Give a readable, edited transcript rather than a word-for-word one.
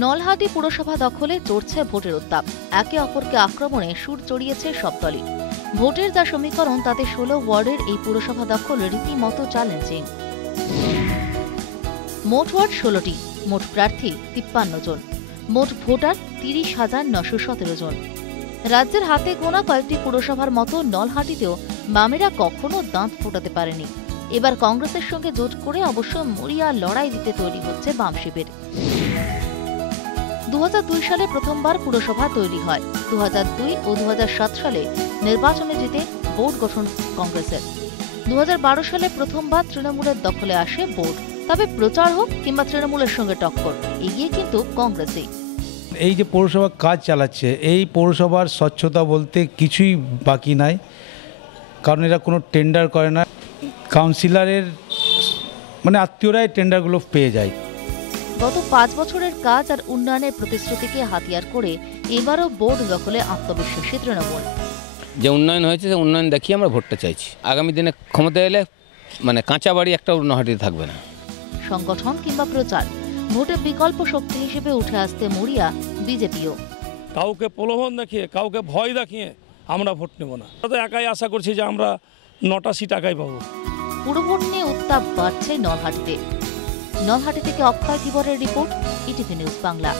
নলহাটি পুরসভা দখলে চড়ছে ভোটের উত্তাপ। একে অপরকে আক্রমণে সুর চড়িয়েছে সব দলই। ভোটের যা সমীকরণ তাতে ১৬ ওয়ার্ডের এই পুরসভা দখল রীতিমতো চ্যালেঞ্জিং। মোট ওয়ার্ড ১৬টি, মোট প্রার্থী ৫৩ জন, মোট ভোটার ৩০,৯১৭ জন। রাজ্যের হাতে গোনা কয়েকটি পুরসভার মতো নলহাটিতেও বামেরা কখনো দাঁত ফোটাতে পারেনি। এবার কংগ্রেসের সঙ্গে জোট করে অবশ্য মরিয়া লড়াই দিতে তৈরি হচ্ছে বাম শিবির। ২০০২ সালে প্রথমবার পুরসভা তৈরি হয়। ২০০২ ও ২০০৭ সালে নির্বাচনে জিতে বোর্ড গঠন কংগ্রেসের। ২০১২ সালে প্রথমবার তৃণমূলের দখলে আসে বোর্ড। তবে প্রচার হোক কিংবা তৃণমূলের সঙ্গে টক্কর, এগিয়ে কিন্তু কংগ্রেসই। এই যে পৌরসভা কাজ চালাচ্ছে, এই পৌরসভার স্বচ্ছতা বলতে কিছুই বাকি নাই, কারণ এরা কোনো টেন্ডার করে না। কাউন্সিলরের আত্মীয়রাই টেন্ডারগুলো পেয়ে যায়। গত ৫ বছরের কাজ আর উন্নয়নের প্রতিশ্রুতিকে হাতিয়ার করে এবারও বোর্ড দখলে আত্মবিশ্বাসী তৃণমূল। যে উন্নয়ন হয়েছে সে উন্নয়ন দেখিয়ে আমরা ভোটটা চাইছি। আগামী দিনে ক্ষমতা এলে কাঁচা বাড়ি একটা নলহাটিতে থাকবে না। সংগঠন কিংবা প্রচার, ভোটে বিকল্প শক্তি হিসেবে উঠে আসতে মরিয়া বিজেপিও। কাউকে প্রলোভন দেখিয়ে, কাউকে ভয় দেখিয়ে আমরা ভোট নেব না। তো একাই আশা করছি যে আমরা ৯টা সিট একাই পাবো। পুরভোট নিয়ে উত্তাপ বাড়ছে নলহাটিতে। নলহাটি থেকে অক্ষয় ধীবরের রিপোর্ট, ইটিভি নিউজ বাংলা।